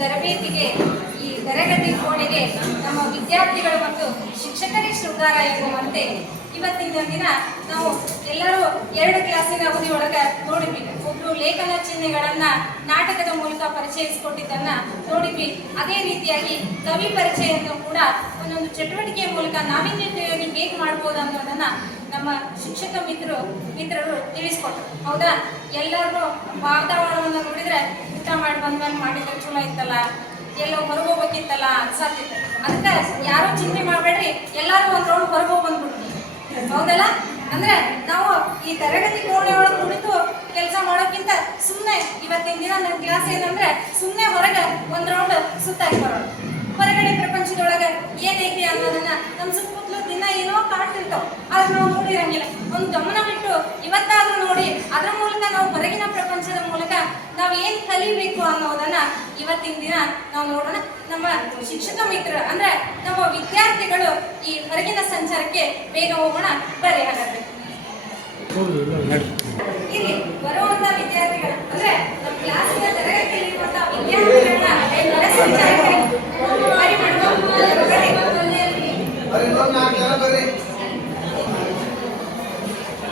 ತರಬೇತಿಗೆ, ಈ ತರಗತಿ ಕೋಣೆಗೆ ನಮ್ಮ ವಿದ್ಯಾರ್ಥಿಗಳು ಮತ್ತು ಶಿಕ್ಷಕರೇ ಶೃಂಗಾರ ಎಂಬುವಂತೆ ಇವತ್ತಿನ ದಿನ ನಾವು ಎಲ್ಲರೂ ಎರಡು ಕ್ಲಾಸಿನ ಅವಧಿಯೊಳಗೆ ನೋಡಿದ್ವಿ. ಒಬ್ರು ಲೇಖನ ಚಿಹ್ನೆಗಳನ್ನ ನಾಟಕದ ಮೂಲಕ ಪರಿಚಯಿಸಿಕೊಟ್ಟಿದ್ದನ್ನ ನೋಡಿದ್ವಿ. ಅದೇ ರೀತಿಯಾಗಿ ಕವಿ ಪರಿಚಯವನ್ನು ಕೂಡ ಒಂದೊಂದು ಚಟುವಟಿಕೆಯ ಮೂಲಕ ನಾವೀನ್ಯತೆಯಾಗಿ ಹೇಗೆ ಮಾಡ್ಬೋದು ಅನ್ನೋದನ್ನ ನಮ್ಮ ಶಿಕ್ಷಕ ಮಿತ್ರರು ಮಿತ್ರರು ತಿಳಿಸ್ಕೊಟ್ರು. ಹೌದಾ? ಎಲ್ಲರೂ ವಾತಾವರಣವನ್ನು ನೋಡಿದ್ರೆ ಊಟ ಮಾಡಿ ಬಂದ್ಮೇಲೆ ಮಾಡಿದ್ರೆ ಚಲೋ ಇತ್ತಲ್ಲ ಎಲ್ಲೋ ಹೊರಗೆ ಹೋಗ್ಬೇಕಿತ್ತಲ್ಲ? ಅನ್ಸತ್ತಿತ್ತು ಅದಕ್ಕೆ ಯಾರು ಚಿಂತೆ ಮಾಡಬೇಡ್ರಿ. ಎಲ್ಲರೂ ಒಂದು ರೌಂಡ್ ಹೊರಗೆ ಬಂದ್ಬಿಡ್ರಿ ಹೌದಲ್ಲ? ಅಂದ್ರೆ ನಾವು ಈ ತರಗತಿ ಕೋಣೆ ಒಳಗೆ ಕುಳಿತು ಕೆಲಸ ಮಾಡೋಕ್ಕಿಂತ ಸುಮ್ಮನೆ ಇವತ್ತಿನ ದಿನ ನನ್ನ ಕ್ಲಾಸ್ ಏನಂದ್ರೆ ಸುಮ್ಮನೆ ಹೊರಗೆ ಒಂದು ರೌಂಡ್ ಸುತ್ತಾಕಿ ಬರೋಣ ಹೊರಗಡೆ ಪ್ರಪಂಚದೊಳಗೆ ಏನೈತಿ ಅನ್ನೋದನ್ನ ನಮ್ಮ ಸುತ್ತಮುತ್ತಲು ದಿನ ಏನೋ ಕಾಣ್ತಿರ್ತಾವ. ಆದ್ರೆ ನಾವು ನೋಡಿರಂಗಿಲ್ಲ. ಒಂದು ಗಮನ ಬಿಟ್ಟು ಇವತ್ತಾದ್ರೂ ನೋಡಿ, ಅದರ ಮೂಲಕ ನಾವು ಹೊರಗಿನ ಪ್ರಪಂಚದ ಮೂಲಕ ನಾವು ಏನ್ ಕಲಿಬೇಕು ಅನ್ನೋದನ್ನ ಇವತ್ತಿನ ದಿನ ನಾವು ನೋಡೋಣ. ನಮ್ಮ ಶಿಕ್ಷಕ ಮಿತ್ರ, ಅಂದ್ರೆ ನಮ್ಮ ವಿದ್ಯಾರ್ಥಿಗಳು ಈ ಹೊರಗಿನ ಸಂಚಾರಕ್ಕೆ ಬೇಗ ಹೋಗೋಣ. ಬರೆಯ ಇಲ್ಲಿ ಬರುವಂತ ವಿದ್ಯಾರ್ಥಿಗಳು, ಅಂದ್ರೆ ನಮ್ಮ ಕ್ಲಾಸಿನ ತರಗತಿಯಲ್ಲಿ ವಿದ್ಯಾರ್ಥಿಗಳನ್ನ ಸಂಚಾರಕ್ಕೆ ಬರಿ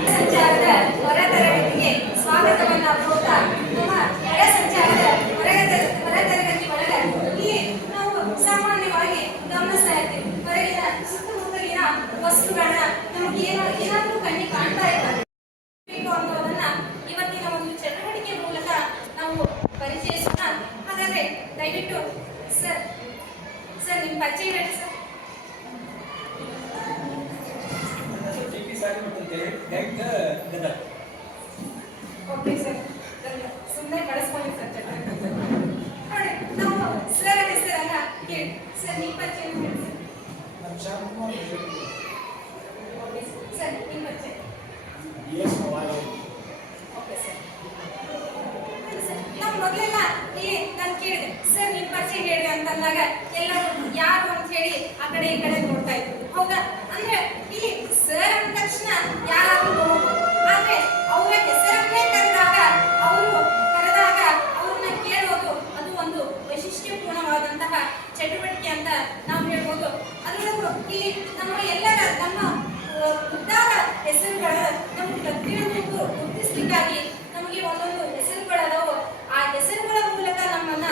ಸಂಚಾರದ ಹೊರ ತರಗತಿಗೆ ಸ್ವಾಗತವನ್ನ ಕೋರ್ತಾ ನಮ್ಮ ಎಡ ಸಂಚಾರದ ಹೊರಗಡೆ ಹೊರ ತರಗತಿ ಒಳಗೆ ಇಲ್ಲಿ ನಾವು ಸಾಮಾನ್ಯವಾಗಿ ಗಮನಿಸ್ತಾ ವಸ್ತುಗಳನ್ನ ನಮ್ಗೆ ಏನೋ ಏನಾದ್ರೂ ಕಣ್ಣಿಗೆ ಕಾಣ್ತಾ ಇರ್ತಾರೆ ಬೇಕು ಅನ್ನೋದನ್ನ ಇವತ್ತಿನ ಒಂದು ಚಟುವಟಿಕೆ ಮೂಲಕ ನಾವು ಪರಿಚಯಿಸೋಣ ಹಾಗಾದ್ರೆ ದಯವಿಟ್ಟು ಸರ್ ಸರ್ ನಿಮ್ಮ ಪರಿಚಯ ಹೇಳಿ ಸರ್ ಟಿಪಿ ಸಾರಿ ಅಂತೇಳಿ ಹೆಂಗ ಗದಗ ಓಕೆ ಸರ್ ಸುಮ್ಮನೆ ಕಳಿಸ್ಕೊಳ್ಳಿ ಸರ್ ಚಟುವಟಿಕೆ ನೋಡಿ ನಾವು ಸರ್ ಹೆಸರನ್ನ ಕೇಳಿ ಸರ್ ನಿಮ್ಮ ಪರಿಚಯ ಹೇಳಿ ಸರ್ ನಮ್ಮ ಓಕೆ ಸರ್ ನಿಮ್ಮ ಪರಿಚಯ ಎಸ್ ಮೊಬೈಲ್ ಓಕೆ ಸರ್ ನಾನು ಮೊದಲೆಲ್ಲ ಇಲ್ಲಿ ನಾನು ಕೇಳಿದೆ. ಸರ್ ನಿಮ್ಮ ಪರಿಚಯ ಹೇಳಿ ಅಂತಂದಾಗ ಎಲ್ಲರೂ ಯಾರು ಅಂತ ಹೇಳಿ ಆ ಕಡೆ ಈ ಕಡೆ ನೋಡ್ತಾ ಇದ್ರು. ಹೌದಾ? ಅಂದ್ರೆ ಇಲ್ಲಿ ಸರ್ ಅಂದ ತಕ್ಷಣ ಯಾರಾದ್ರೂ ಇಲ್ಲಿ ನಮ್ಮ ಎಲ್ಲರ ನಮ್ಮ ಉದ್ದಾರ ಹೆಸರುಗಳ, ನಮ್ಮ ಪ್ರತಿಯೊಂದು ಗುರುತಿಸ್ಲಿಕ್ಕಾಗಿ ನಮಗೆ ಒಂದೊಂದು ಹೆಸರುಗಳದಾವು. ಆ ಹೆಸರುಗಳ ಮೂಲಕ ನಮ್ಮನ್ನ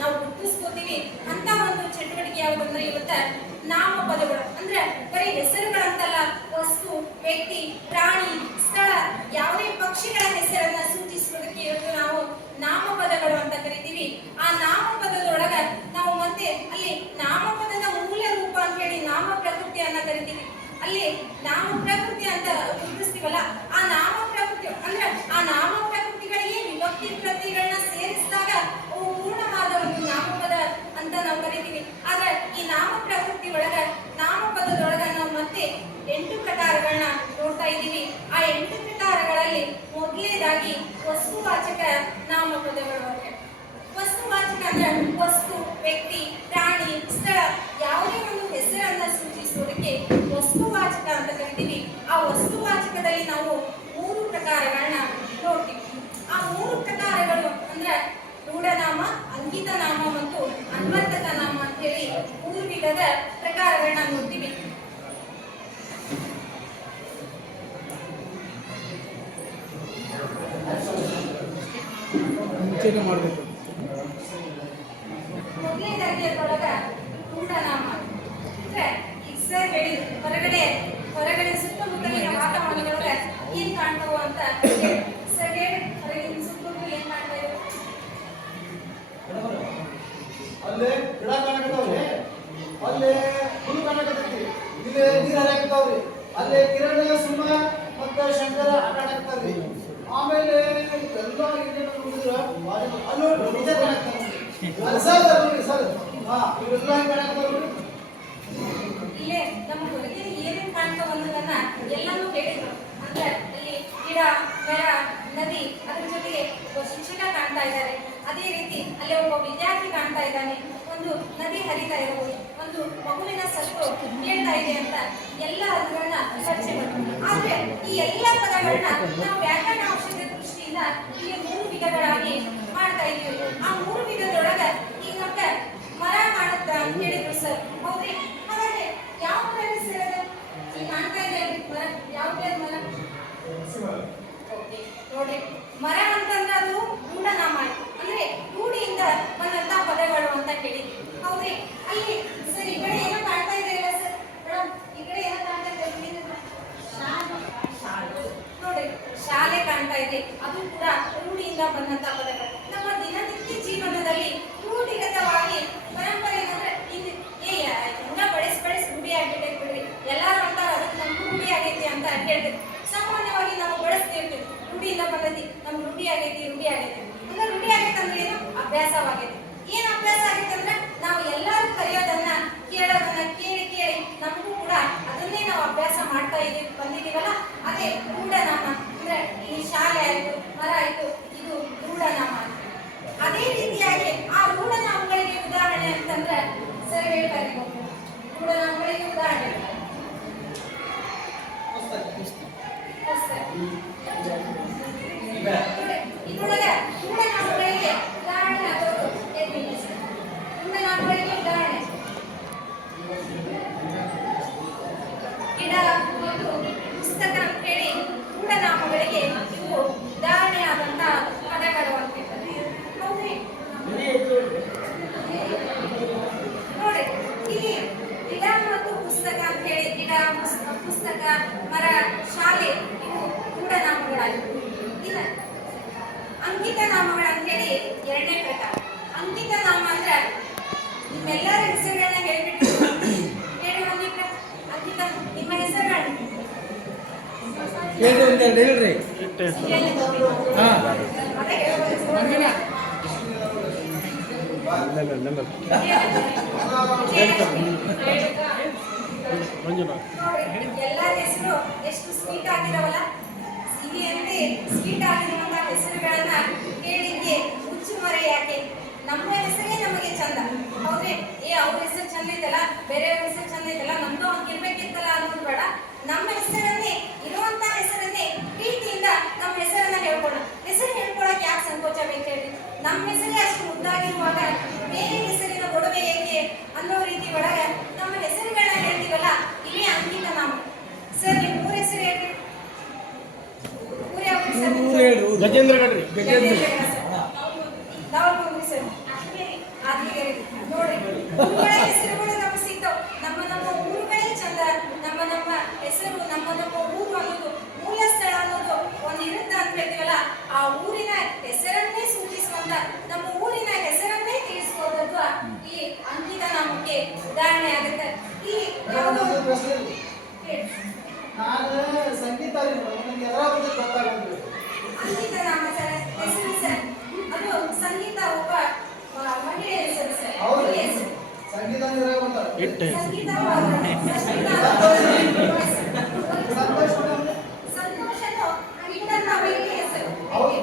ನಾವು ಗುರುತಿಸ್ಕೋತೀವಿ. ಅಂತ ಒಂದು ಚಟುವಟಿಕೆ ಯಾವುದು ಅಂದ್ರೆ ಇವತ್ತ ನಾಮಪದಗಳು. ಅಂದ್ರೆ ಬರೀ ಹೆಸರುಗಳಂತಲ್ಲ, ವಸ್ತು, ವ್ಯಕ್ತಿ, ಪ್ರಾಣಿ, ಸ್ಥಳ, ಯಾವುದೇ ಪಕ್ಷಿಗಳ ಹೆಸರನ್ನ ಸೂಚಿಸುವುದಕ್ಕೆ ಇವತ್ತು ನಾವು ನಾಮಪದಗಳು ಅಂತ ಕರಿತೀವಿ. ಆ ನಾಮಪದದೊಳಗ ನಾವು ಮತ್ತೆ ಅಲ್ಲಿ ನಾಮಪದದ ಮೂಲ ರೂಪ ಅಂತ ಹೇಳಿ ನಾಮ ಪ್ರಕೃತಿಯನ್ನ ಕರಿತೀವಿ. ಅಲ್ಲಿ ನಾಮ ಪ್ರಕೃತಿ ಅಂತ ಗುರುತಿಸ್ತೀವಲ್ಲ ಆ ನಾಮ ಪ್ರಕೃತಿ ಅಂದ್ರೆ ಆ ನಾಮ ಪ್ರಕೃತಿಗಳಿಗೆ ವಿಭಕ್ತಿ ಪ್ರತಿಗಳನ್ನ ಸೇರಿಸಿದಾಗ ಅವು ಪೂರ್ಣವಾದ ಒಂದು ನಾಮಪದ ಅಂತ ನಾವು ಕರಿತೀವಿ ಆದ್ರೆ ಈ ನಾಮ ಪ್ರಕೃತಿ ಒಳಗ ನಾಮಪದದೊಳಗ ನಾವು ಮತ್ತೆ ಎಂಟು ಪ್ರಕಾರಗಳನ್ನ ನೋಡ್ತಾ ಇದ್ದೀವಿ ಆ ಎಂಟು ಪ್ರಕಾರಗಳಲ್ಲಿ ಮೊದಲನೇದಾಗಿ ವಸ್ತುವಾಚಕ ನಾಮಪದಗಳು ಅಂತ ವಸ್ತುವಾಚಕ ಅಂದ್ರೆ ವಸ್ತು, ವ್ಯಕ್ತಿ, ಪ್ರಾಣಿ, ಸ್ಥಳ, ಯಾವುದೇ ಒಂದು ಹೆಸರನ್ನ ಸೂಚಿಸುವುದಕ್ಕೆ ವಸ್ತುವಾಚಕ ಅಂತ ಕರಿತೀವಿ. ಆ ವಸ್ತುವಾಚಕದಲ್ಲಿ ನಾವು ಮೂರು ಪ್ರಕಾರಗಳನ್ನ ನೋಡ್ತೀವಿ. ಆ ಮೂರು ಪ್ರಕಾರಗಳು ಅಂದ್ರೆ ರೂಢನಾಮ ಅಂಕಿತ ನಾಮ ಮತ್ತು ಅನ್ವರ್ಥಕ ನಾಮ ಅಂತ ಹೇಳಿ ಮೂರು ವಿಧದ ಪ್ರಕಾರಗಳನ್ನ ನೋಡ್ತೀವಿ ಮುಂಚೆನೆ ಮಾಡಬೇಕು ಮೊದಲನೇದಾಗಿ ಅದರೊಳಗ ರೂಢನಾಮ ಅಂದ್ರೆ ಈಗ ಸರ್ ಹೇಳಿದ್ರು ಹೊರಗಡೆ ಹೊರಗಡೆ ಸುತ್ತಮುತ್ತಲಿನ ವಾತಾವರಣದೊಳಗ ಏನ್ ಕಾಣ್ತಾವ ಅಂತ ಹೇಳಿ. ಸರ್ ಹೇಳಿ ಹೊರಗಿನ ಸುತ್ತಮುತ್ತಲು ಏನ್ ಕಾಣ್ತಾ ಇದ್ರು ಅಲ್ಲೇ ಗಿಡ ಕಾಣಕತ್ತಾವ್ರಿ. ಅಲ್ಲೇ ಹುಲ್ಲು ಕಾಣಕತ್ತೈತಿ ಇಲ್ಲೇ ನೀರ್ ಅಲ್ಲೇ ಕಿರಣ ಸಿಂಹ ಮತ್ತೆ ಶಂಕರ ಆಟ ಆಮೇಲೆ ಎಲ್ಲ ಏನೇನು ನೋಡಿದ್ರ, ಅಲ್ಲಿ ನೋಡ್ರಿ ನಿಜ ಕಾಣಕತ್ತಾರ್ರಿ ಅಲ್ಲಿ ಸರ್ ಹಾ ಇಲ್ಲೇ ನಮ್ಮ ಏನೇನ್ ಕಾಣ್ತಾವ ಅನ್ನೋದನ್ನ ಎಲ್ಲಾನು ಹೇಳಿದ್ರು. ಅಂದ್ರೆ ಅದೇ ರೀತಿ ಅಲ್ಲಿ ಒಬ್ಬ ವಿದ್ಯಾರ್ಥಿ ಕಾಣ್ತಾ ಇದ್ದಾನೆ. ಒಂದು ನದಿ ಹರಿತಾ ಇರಬಹುದು ಒಂದು ಮಗುವಿನ ಸತ್ತು ಹೇಳ್ತಾ ಇದೆ ಅಂತ ಎಲ್ಲ ಅದನ್ನ ಚರ್ಚೆ ಆದ್ರೆ ಈ ಎಲ್ಲ ಪದಗಳನ್ನ ನಾವು ವ್ಯಾಕರಣ ಅಂಶದ ದೃಷ್ಟಿಯಿಂದ ಇಲ್ಲಿ ಮೂರು ವಿಧಗಳಾಗಿ ಮಾಡ್ತಾ ಇದೀವಿ ಆ ಮೂರು ವಿಧದೊಳಗ ಈಗ ಮರ ಮಾಡುತ್ತ ಅಂತ ಹೇಳಿದ್ರು ಸರ್. ಹೌದ್ರಿ? ಹಾಗಾದ್ರೆ ಯಾವ ಮರ ಸರ್ ಈಗ ಕಾಣ್ತಾ ಇದ್ದಾರೆ ಮರ. ಯಾವ ಮರ? ರೂಢಿ ಆಗೈತಿ ರೂಢಿ ಆಗೈತಿ. ಅಂದ್ರೆ ರೂಢಿ ಆಗೈತೆ ಅಂದ್ರೆ ಏನು? ಅಭ್ಯಾಸವಾಗಿದೆ ಏನ್ ಅಭ್ಯಾಸ ಆಗೈತೆ ಅಂದ್ರೆ ನಾವು ಎಲ್ಲರೂ ಕರೆಯೋದನ್ನ ಕೇಳೋದನ್ನ ಕೇಳಿ ಕೇಳಿ ನಮಗೂ ಕೂಡ ಅದನ್ನೇ ನಾವು ಅಭ್ಯಾಸ ಮಾಡ್ತಾ ಇದೀವಿ ಬಂದಿದ್ದೀವಲ್ಲ? ಅದೇ ರೂಢನಾಮ ಅಂದ್ರೆ ಈ ಶಾಲೆ ಆಯ್ತು ಮರ ಆಯ್ತು ಇದು ರೂಢನಾಮ ಅದೇ ರೀತಿಯಾಗಿ ಆ ರೂಢನಾಮಗಳಿಗೆ ಉದಾಹರಣೆ ಅಂತಂದ್ರೆ ಸರ್ ಹೇಳ್ತಾರೆ ರೂಢನಾಮಗಳಿಗೆ ಉದಾಹರಣೆ. ಪುಸ್ತಕ ಪುಸ್ತಕ. ಈಗ ಇದ್ರೊಳಗೆ ರೂಢನಾಮಗಳಿಗೆ ಉದಾಹರಣೆ ಆಗೋದು ಎಲ್ಲಿದೆ ಸರ್? ರೂಢನಾಮಗಳಿಗೆ ಉದಾಹರಣೆ ಗಿಡ ಮತ್ತು ಪುಸ್ತಕ ಅಂತ ಹೇಳಿ ರೂಢನಾಮಗಳಿಗೆ ಇವು ಉದಾಹರಣೆ ಆದಂತ ಪದಗಳು ಅಂತ ಹೌದ್ರಿ ನೋಡಿ ಇಲ್ಲಿ ಗಿಡ ಮತ್ತು ಪುಸ್ತಕ ಅಂತ ಹೇಳಿ ಗಿಡ ಪುಸ್- ಪುಸ್ತಕ ಮರ ಶಾಲೆ ಇವು ರೂಢನಾಮಗಳಾಗಿವೆ ಇನ್ನು ಅಂಕಿತ ನಾಮಗಳು ಅಂತ ಹೇಳಿ ಎರಡನೇ ಪ್ರಕಾರ ಅಂಕಿತ ನಾಮ ಅಂದ್ರೆ ನಿಮ್ಮೆಲ್ಲರ ಹೆಸರುಗಳನ್ನ ಹೇಳ್ಬಿಟ್ಟು ಹೇಳಿ ಒಂದಿಬ್ರು ಅಂಕಿತ ನಿಮ್ಮ ಹೆಸರುಗಳು ಒಂದೆರಡು ಹೇಳ್ರಿ ಹೆಸರು ಎಷ್ಟು ಸ್ವೀಟ್ ಆಗಿರವಲ್ಲ ಸಿಹಿ ಅಂದ್ರೆ ಸ್ವೀಟ್ ಆಗಿರುವಂತ ಹೆಸರುಗಳನ್ನ ಕೇಳಿಕ್ಕೆ ಹುಚ್ಚು ಮರೆ ಯಾಕೆ? ನಮ್ಮ ಹೆಸರೇ ನಮಗೆ ಚಂದ. ಹೌದ್ರಿ? ಏ, ಅವ್ರ ಹೆಸರು ಚಂದ ಐತಲ್ಲ, ಬೇರೆಯವ್ರ ಹೆಸರು ಚಂದ ಐತಲ್ಲ, ನಮ್ದು ಅವ್ರಿಗೆ ಇರ್ಬೇಕಿತ್ತಲ್ಲ ಅನ್ನೋದು ಬೇಡ. ನಮ್ಮ ಹೆಸರನ್ನೇ ಇರುವಂತ ಹೆಸರನ್ನೇ ಪ್ರೀತಿಯಿಂದ ನಮ್ಮ ಹೆಸರನ್ನ ಹೇಳ್ಕೊಳ್ಳೋಣ ಹೆಸರು ಹೇಳ್ಕೊಳಕ್ ಯಾಕೆ ಸಂಕೋಚ ಬೇಕು ಹೇಳಿ ನಮ್ಮ ಹೆಸರೇ ಅಷ್ಟು ಮುದ್ದಾಗಿರುವಾಗ ಬೇರೆ ಹೆಸರಿನ ಗೊಡವೆ ಏಕೆ ಅನ್ನೋ ರೀತಿ ಒಳಗೆ ನಮ್ಮ ಹೆಸರುಗಳನ್ನ ಹೇಳ್ತೀವಲ್ಲ ಇಲ್ಲಿ ಅಂಕಿತ ನಾವು. ಸರ್ ನಿಮ್ಮ ಊರ ಹೆಸರು ಊರು. ಗಜೇಂದ್ರ ಗಡ್ರಿ. ಗಜೇಂದ್ರ ದಾವಣಗೆರೆ ಸರ್. ಆದ್ಮೇಲೆ ನೋಡಿ ಊರುಗಳ ಹೆಸರುಗಳು ನಮ್ಗೆ ಸಿಗ್ತಾವ. ನಮ್ಮ ನಮ್ಮ ಊರುಗಳೇ ಚಂದ. ನಮ್ಮ ನಮ್ಮ ಹೆಸರು ನಮ್ಮ ನಮ್ಮ ಊರು ಅನ್ನೋದು ಮೂಲ ಸ್ಥಳ ಅನ್ನೋದು ಒಂದು ಇರುತ್ತೆ ಅಂತ ಹೇಳ್ತೀವಲ್ಲ ಆ ಊರಿನ ಹೆಸರನ್ನೇ ಸೂಚಿಸುವಂತ ನಮ್ಮ ಊರಿನ ಹೆಸರನ್ನೇ ತಿಳಿಸುವಂತದ್ದು ಈ ಅಂಕಿತ ನಾಮಕ್ಕೆ ಉದಾಹರಣೆ ಆಗುತ್ತೆ ಈ ಯಾವುದೋ ಒಂದು ಪ್ರಶ್ನೆ ಇದೆ. ಹೇಳಿ. ನಾನು ಸಂಗೀತ ನನಗೆ ಬಗ್ಗೆ ಅಂಕಿತ ನಾಮ ಸರ್ ಹೆಸರು ಸರ್. ಅದು ಸಂಗೀತ ಒಬ್ಬ ಹೆಸರು ಸರ್. ಹೌದು. ಸಂಗೀತ ಅಂದ್ರೆ ಸಂಗೀತ ಸಂತೋಷ ಅಂದ್ರೆ ಸಂತೋಷನು ಇಟ್ಟಂತ ಮಹಿಳೆಯ ಹೆಸರು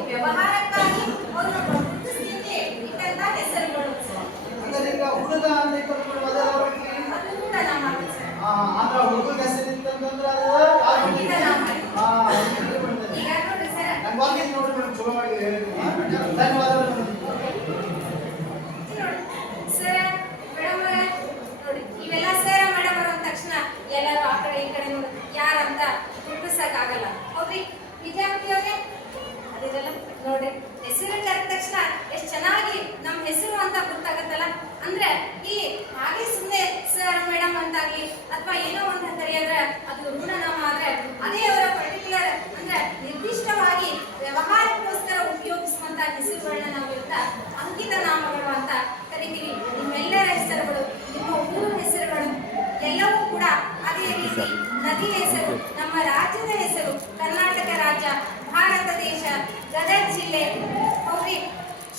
ವ್ಯವಹಾರಕ್ಕಾಗಿ ಅವರು ಗುರುತಿಸಲಿಕ್ಕೆ ಇಟ್ಟಂತ ಹೆಸರುಗಳು ಸರ್ ಅಂದ್ರೆ ಈಗ ಹುಡುಗ ಅಂತ ಇಟ್ಕೊಂಡು ಮೊದಲ ಅವ್ರಿಗೆ ಅದು ಕೂಡ ನಾಮ ಸರ್ ಆ, ಆದ್ರೆ ಹುಡುಗ ಹೆಸರು ಇತ್ತಂತಂದ್ರೆ ಅದು ಅಂಕಿತ ನಾಮ ಆ, ಅಂಕಿತ ಬಂದಿದೆ. ಈಗ ನೋಡಿ ಸರ್ ನಂಗೆ ವಾಕ್ಯ ನೋಡಿ ಮೇಡಮ್ ಚಲೋ ಮಾಡಿ ಹೇಳಿದ್ರಿ ಧನ್ಯವಾದಗಳು ಮೇಡಮ್. ನೋಡಿ ಸರ್ ಮೇಡಮ್ ನೋಡಿ ಇವೆಲ್ಲ ಸರ್ ಮೇಡಮ್ ಅಂದ ತಕ್ಷಣ ಎಲ್ಲರೂ ಆ ಕಡೆ ಈ ಕಡೆ ನೋಡಿ ಯಾರಂತ ಗುರುತಿಸಕ್ ಆಗಲ್ಲ ಹೌದ್ರಿ ವಿದ್ಯಾರ್ಥಿಯವರೇ ಅದಿರಲ್ಲ ನೋಡ್ರಿ ಹೆಸರು ಕರೆದ ತಕ್ಷಣ ಎಷ್ಟು ಚೆನ್ನಾಗಿ ನಮ್ಮ ಹೆಸರು ಅಂತ ಗೊತ್ತಾಗತ್ತಲ್ಲ? ಅಂದ್ರೆ ಇಲ್ಲಿ ಹಾಗೆ ಸುಮ್ಮನೆ ಸರ್ ಮೇಡಮ್ ಅಂತಾಗ್ಲಿ ಅಥವಾ ಏನೋ ಅಂತ ಕರೆಯೋದ್ರೆ ಅದು ಋಣನಾಮ ಆದ್ರೆ ಅದೇ ಅವರ ಪರ್ಟಿಕ್ಯುಲರ್ ಅಂದ್ರೆ ನಿರ್ದಿಷ್ಟವಾಗಿ ವ್ಯವಹಾರಕ್ಕೋಸ್ಕರ ಉಪಯೋಗಿಸುವಂತ ಹೆಸರುಗಳನ್ನ ನಾವು ಇವತ್ತ ಅಂಕಿತ ನಾಮಗಳು ಅಂತ ಕರಿತೀವಿ. ನಿಮ್ಮೆಲ್ಲರ ಹೆಸರುಗಳು ನಿಮ್ಮ ಊರು ಹೆಸರುಗಳು ಎಲ್ಲವೂ ಕೂಡ ಅದೇ ರೀತಿ ನದಿ ಹೆಸರು ನಮ್ಮ ರಾಜ್ಯದ ಹೆಸರು ಕರ್ನಾಟಕ ರಾಜ್ಯ ಭಾರತ ದೇಶ ಗದಗ ಜಿಲ್ಲೆ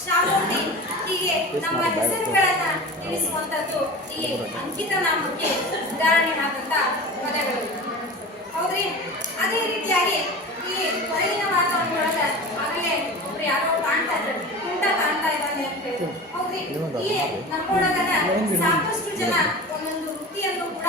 ಶಾಮುಂಡಿ ಹೀಗೆ ನಮ್ಮ ಹೆಸರುಗಳನ್ನ ತಿಳಿಸುವಂತದ್ದು ಈ ಅಂಕಿತ ನಾಮಕ್ಕೆ ಉದಾಹರಣೆ ಆದಂತ ಪದಗಳು. ಹೌದ್ರಿ? ಅದೇ ರೀತಿಯಾಗಿ ಈ ಹೊರಗಿನ ವಾತಾವರಣದೊಳಗ ಆಗಲೇ ಒಬ್ರು ಯಾರೋ ಕಾಣ್ತಾ ಇದ್ದಾರೆ ಕುಂಟ ಕಾಣ್ತಾ ಇದ್ದಾನೆ ಅಂತ ಹೇಳಿ. ಹೌದ್ರಿ? ಈ ನಮ್ಮೊಳಗನ ಸಾಕಷ್ಟು ಜನ ಒಂದೊಂದು ವೃತ್ತಿಯನ್ನು ಕೂಡ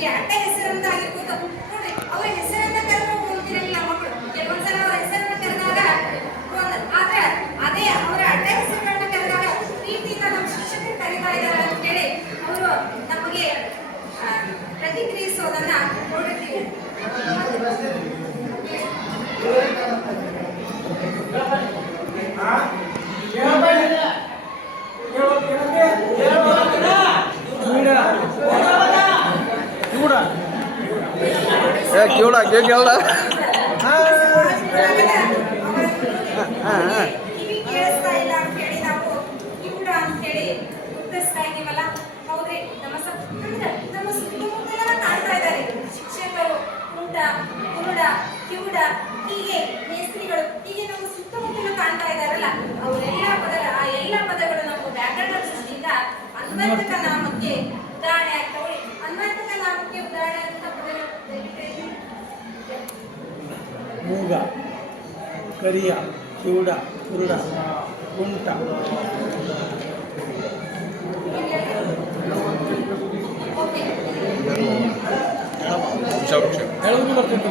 ಅವರಿಗೆ ಅಡ್ಡ ಹೆಸರಂತ ಆಗಿರ್ಬೋದು ನೋಡ್ರಿ ಅವರ ಹೆಸರು எவ்வளோ ಕರಿಯ ಕಿವುಡ ಕುರುಡ ಕುಂಟ ಎಳವು ಬರ್ತಿತ್ತು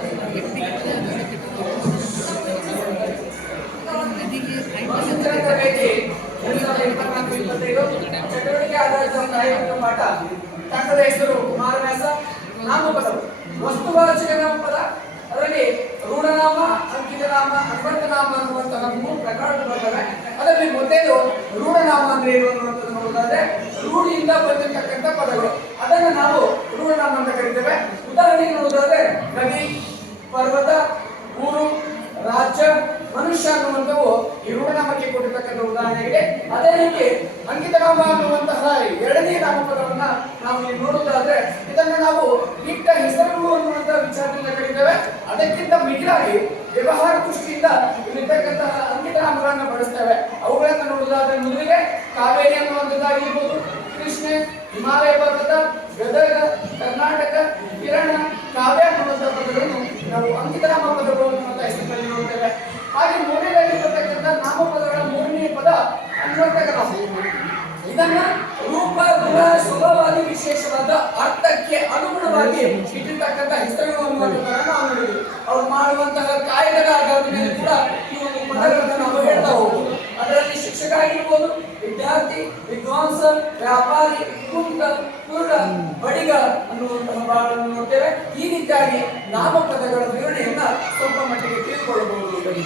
ನಾಮಕ್ಕೆ ಕೊಟ್ಟಿರ್ತಕ್ಕಂಥ ಉದಾಹರಣೆಗೆ ಅದೇ ರೀತಿ ಅಂಕಿತ ನಾಮ ಅನ್ನುವಂತಹ ಎರಡನೇ ನಾಮಪದವನ್ನ ನಾವು ಇಲ್ಲಿ ನೋಡುವುದಾದ್ರೆ ಇದನ್ನು ನಾವು ಇಟ್ಟ ಹೆಸರು ಅನ್ನುವಂತಹ ವಿಚಾರದಿಂದ ಕರೀತೇವೆ. ಅದಕ್ಕಿಂತ ಮಿಗಿಲಾಗಿ ವ್ಯವಹಾರ ದೃಷ್ಟಿಯಿಂದ ಇಲ್ಲಿರ್ತಕ್ಕಂತಹ ಅಂಕಿತ ನಾಮಗಳನ್ನ ಬಳಸ್ತೇವೆ. ಅವುಗಳನ್ನು ನೋಡುವುದಾದ್ರೆ ಮೊದಲಿಗೆ ಕಾವೇರಿ ಅನ್ನುವಂಥದ್ದಾಗಿರ್ಬೋದು ಕೃಷ್ಣೆ, ಹಿಮಾಲಯ ಪರ್ವತ, ಗದಗ, ಕರ್ನಾಟಕ, ಕಿರಣ, ಕಾವ್ಯ ಅನ್ನುವಂತಹ ಪದಗಳನ್ನು ನಾವು ಅಂಕಿತ ನಾಮ ಪದಗಳು ಅನ್ನುವಂತಹ ಹೆಸರಿನಲ್ಲಿ ನೋಡ್ತೇವೆ. ಹಾಗೆ ಮೂರನೇ ಇದನ್ನ ರೂಪ, ಗುಣ ಸುಲಭವಾಗಿ ವಿಶೇಷವಾದ ಅರ್ಥಕ್ಕೆ ಅನುಗುಣವಾಗಿ ಇಟ್ಟಿರ್ತಕ್ಕಂಥ ಹೆಸರುಗಳನ್ನು ನಾವು ನೋಡಿದ್ವಿ ಅವ್ರು ಮಾಡುವಂತಹ ಕಾಯ್ದೆಗಳ ಆಧಾರದ ಮೇಲೆ ಕೂಡ ಈ ಒಂದು ಪದಗಳನ್ನು ನಾವು ಹೇಳ್ತಾ ಹೋಗ್ಬೋದು ಅದರಲ್ಲಿ ಶಿಕ್ಷಕ ಆಗಿರ್ಬೋದು ವಿದ್ಯಾರ್ಥಿ, ವಿದ್ವಾಂಸ, ವ್ಯಾಪಾರಿ ಕುಂಟ ಕುರುಡ, ಬಡಿಗ ಅನ್ನುವಂತಹ ಭಾಗವನ್ನು ನೋಡ್ತೇವೆ. ಈ ರೀತಿಯಾಗಿ ನಾಮಪದಗಳ ವಿವರಣೆಯನ್ನ ಸ್ವಲ್ಪ ಮಟ್ಟಿಗೆ ತಿಳ್ಕೊಳ್ಳಬಹುದು